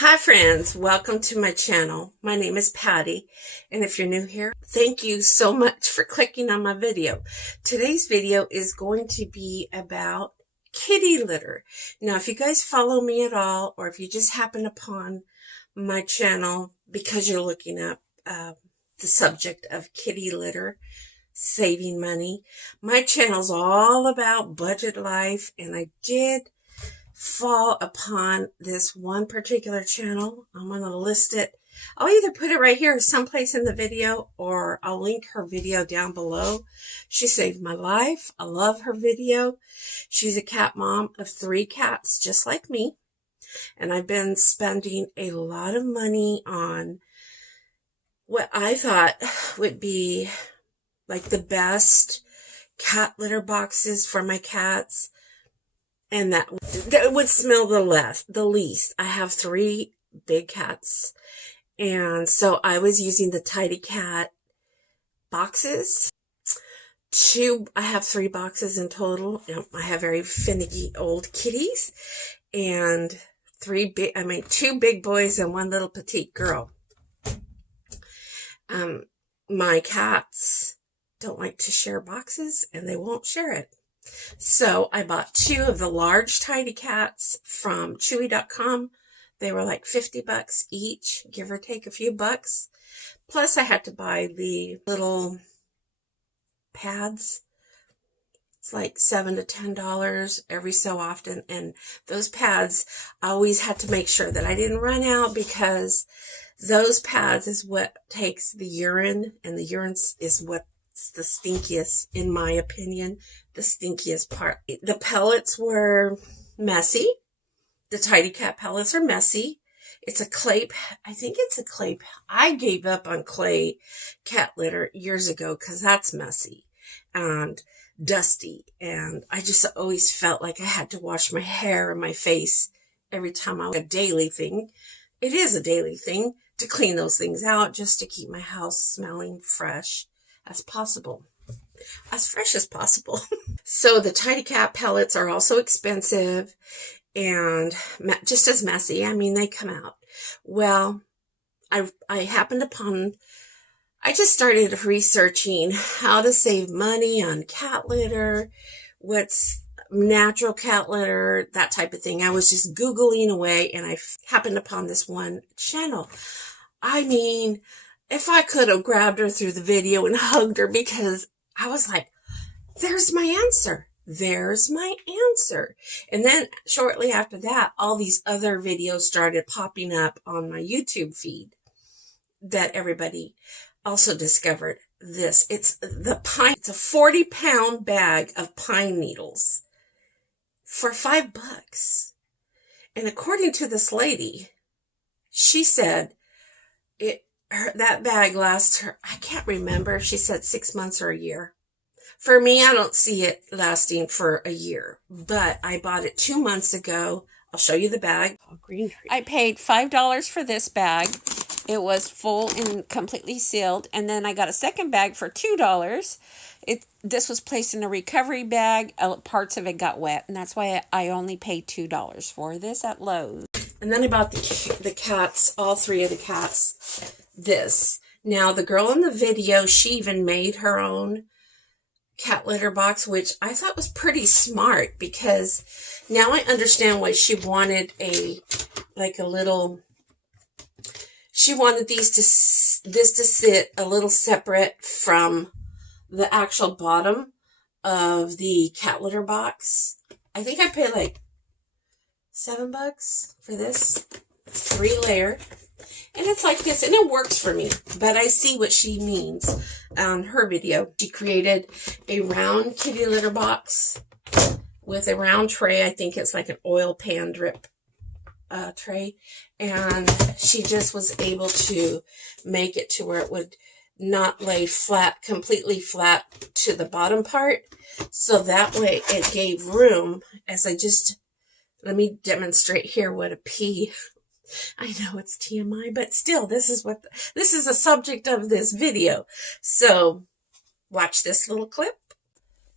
Hi friends, welcome to my channel. My name is Patty, and if you're new here, thank you so much for clicking on my video. Today's video is going to be about kitty litter. Now, if you guys follow me at all, or if you just happen upon my channel because you're looking up the subject of kitty litter, saving money, my channel's all about budget life, and I did fall upon this one particular channel. I'm going to list it. I'll either put it right here someplace in the video, or I'll link her video down below. She saved my life. I love her video. She's a cat mom of 3 cats, just like me. And I've been spending a lot of money on what I thought would be like the best cat litter boxes for my cats, and that would smell the least. I have 3 big cats, and so I was using the Tidy Cat boxes. I have 3 boxes in total. I have very finicky old kitties, and 2 big boys and 1 little petite girl. My cats don't like to share boxes, and they won't share it. So I bought 2 of the large Tidy Cats from Chewy.com. They were like $50 each, give or take a few bucks. Plus I had to buy the little pads. It's like $7 to $10 every so often. And those pads, I always had to make sure that I didn't run out, because those pads is what takes the urine, and the urine is what's the stinkiest, in my opinion, the stinkiest part. The pellets were messy. The Tidy Cat pellets are messy. It's a clay, I think it's a clay. I gave up on clay cat litter years ago because that's messy and dusty. And I just always felt like I had to wash my hair and my face every time I was a daily thing. It is a daily thing to clean those things out, just to keep my house smelling fresh as possible. As fresh as possible. So the Tidy Cat pellets are also expensive and just as messy. I mean, they come out. Well, I happened upon, I just started researching how to save money on cat litter, what's natural cat litter, that type of thing. I was just Googling away, and I happened upon this one channel. I mean, if I could have grabbed her through the video and hugged her, because I was like, there's my answer. There's my answer. And then shortly after that, all these other videos started popping up on my YouTube feed that everybody also discovered this. It's a 40-pound bag of pine needles for $5. And according to this lady, she said that bag lasts her, I can't remember if she said 6 months or a year. For me, I don't see it lasting for a year, but I bought it 2 months ago. I'll show you the bag. I paid $5 for this bag. It was full and completely sealed. And then I got a second bag for $2. This was placed in a recovery bag. Parts of it got wet, and that's why I only paid $2 for this at Lowe's. And then I bought the cats, all 3 of the cats, this. Now, the girl in the video, she even made her own cat litter box, which I thought was pretty smart, because now I understand why she wanted she wanted this to sit a little separate from the actual bottom of the cat litter box. I think I paid like $7 for this 3-layer. And it's like this, and it works for me, but I see what she means on her video. She created a round kitty litter box with a round tray. I think it's like an oil pan drip tray. And she just was able to make it to where it would not lay flat, completely flat to the bottom part. So that way it gave room, let me demonstrate here what a pea. I know it's TMI, but still, this is the subject of this video. So, watch this little clip.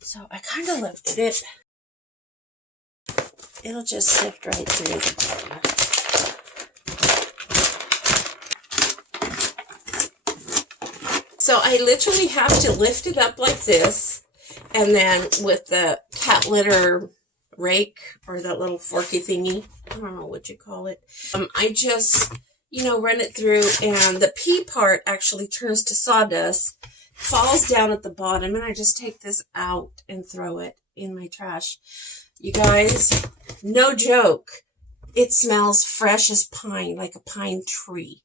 So, I kind of lifted it. It'll just sift right through. So I literally have to lift it up like this, and then with the cat litter rake or that little forky thingy, I don't know what you call it, I just, you know, run it through, and the pea part actually turns to sawdust, falls down at the bottom, and I just take this out and throw it in my trash. You guys, no joke, it smells fresh as pine, like a pine tree.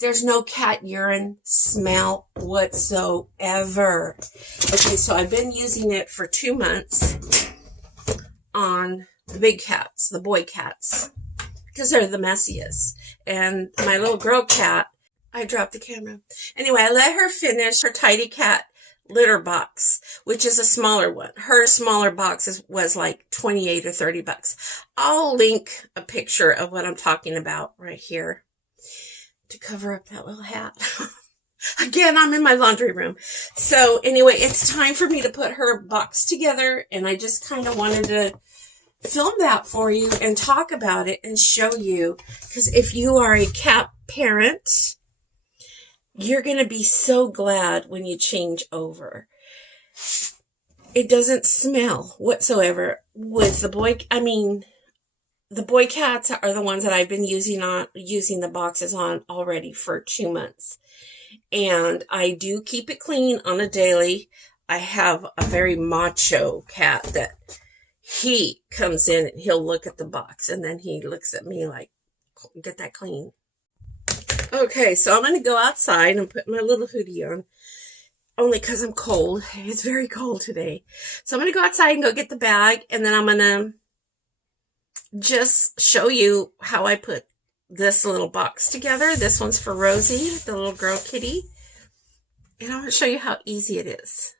There's no cat urine smell whatsoever. Okay, so I've been using it for 2 months on the big cats, the boy cats, because they're the messiest. And my little girl cat, I dropped the camera. Anyway, I let her finish her Tidy Cat litter box, which is a smaller one. Her smaller box was like 28 or 30 bucks. I'll link a picture of what I'm talking about right here to cover up that little hat. Again, I'm in my laundry room. So anyway, it's time for me to put her box together, and I just kind of wanted to film that for you and talk about it and show you, because if you are a cat parent, you're going to be so glad when you change over. It doesn't smell whatsoever with the boy. I mean, the boy cats are the ones that I've been using the boxes on already for 2 months. And I do keep it clean on a daily. I have a very macho cat that he comes in and he'll look at the box, and then he looks at me like, get that clean. Okay, so I'm going to go outside and put my little hoodie on, only because I'm cold. It's very cold today. So I'm going to go outside and go get the bag, and then I'm going to just show you how I put this little box together. This one's for Rosie, the little girl kitty. And I'm going to show you how easy it is.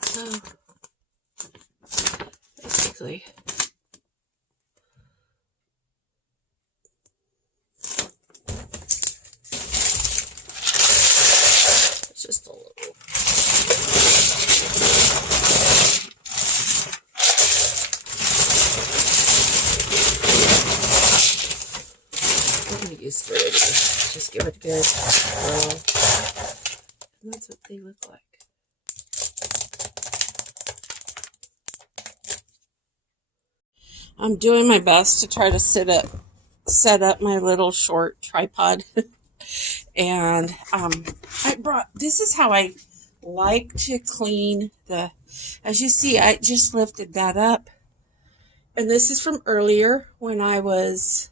So, basically, it's just a little. I'm going to use 3 of these. Just give it a good swirl. And that's what they look like. I'm doing my best to try to set up my little short tripod. And this is how I like to clean as you see, I just lifted that up. And this is from earlier when I was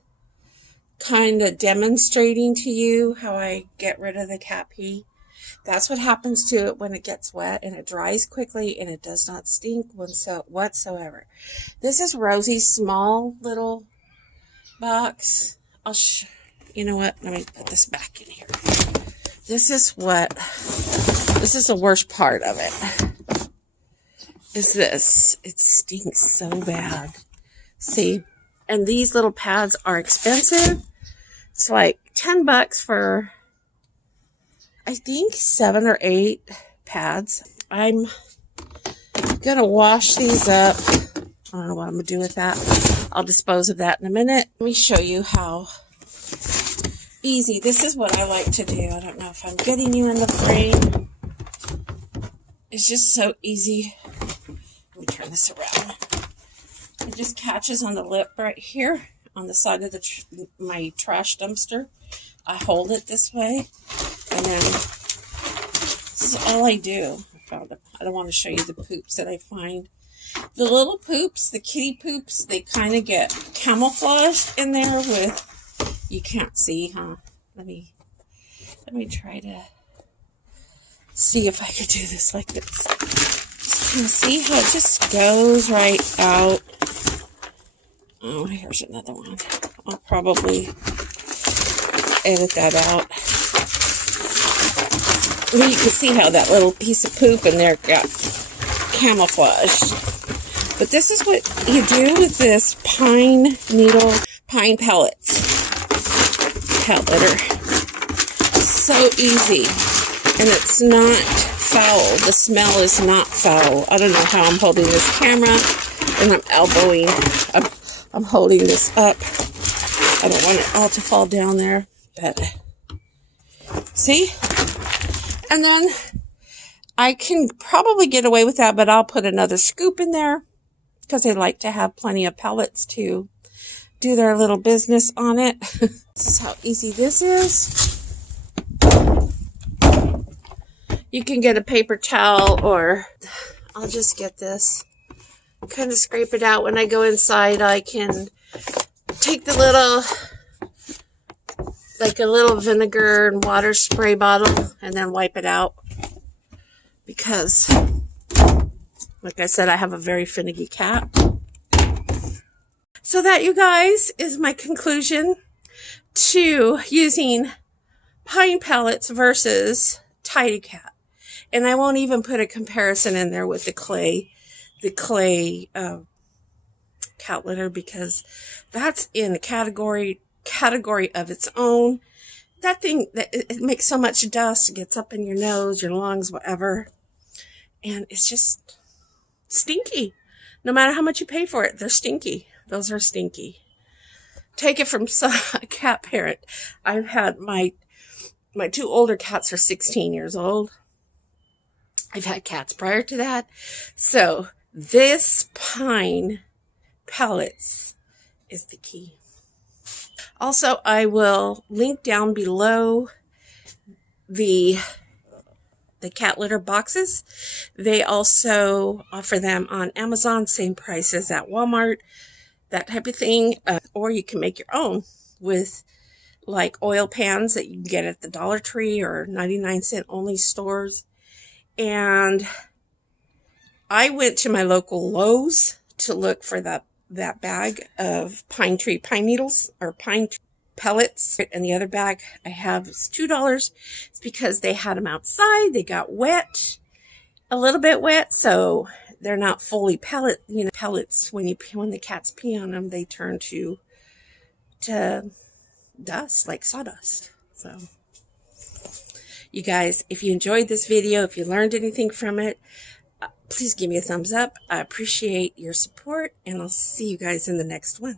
kind of demonstrating to you how I get rid of the cat pee. That's what happens to it when it gets wet, and it dries quickly, and it does not stink whatsoever. This is Rosie's small little box. You know what? Let me put this back in here. This is the worst part of it. Is this. It stinks so bad. See? And these little pads are expensive. It's like 10 bucks for, I think, 7 or 8 pads. I'm going to wash these up. I don't know what I'm going to do with that. I'll dispose of that in a minute. Let me show you how easy. This is what I like to do. I don't know if I'm getting you in the frame. It's just so easy. Let me turn this around. It just catches on the lip right here on the side of my trash dumpster. I hold it this way, and then this is all I do. I don't want to show you the poops that I find. The little poops, the kitty poops, they kind of get camouflaged in there with, you can't see, huh? Let me try to see if I could do this like this. Just kind of see how it just goes right out. Oh, here's another one. I'll probably edit that out. Well, you can see how that little piece of poop in there got camouflaged. But this is what you do with this pine pellets cat litter. So easy. And it's not foul. The smell is not foul. I don't know how I'm holding this camera. And I'm elbowing. I'm holding this up. I don't want it all to fall down there. But see? And then I can probably get away with that, but I'll put another scoop in there because they like to have plenty of pellets to do their little business on it. This is how easy this is. You can get a paper towel, or I'll just get this. Kind of scrape it out. When I go inside, I can take the little, like a little vinegar and water spray bottle, and then wipe it out. Because, like I said, I have a very finicky cat. So that, you guys, is my conclusion to using pine pellets versus Tidy Cat. And I won't even put a comparison in there with the clay cat litter, because that's in a category of its own. That thing, it makes so much dust, it gets up in your nose, your lungs, whatever. And it's just stinky. No matter how much you pay for it, they're stinky. Those are stinky. Take it from a cat parent. I've had my 2 older cats are 16 years old. I've had cats prior to that. So this pine pellets is the key. Also, I will link down below the cat litter boxes. They also offer them on Amazon, same price as at Walmart, that type of thing. Or you can make your own with like oil pans that you can get at the Dollar Tree or 99-cent only stores. And I went to my local Lowe's to look for that bag of pine needles or pine pellets. And the other bag I have is $2. It's because they had them outside. They got wet, a little bit wet, so they're not fully pellets. When the cats pee on them, they turn to dust, like sawdust. So, you guys, if you enjoyed this video, if you learned anything from it, please give me a thumbs up. I appreciate your support, and I'll see you guys in the next one.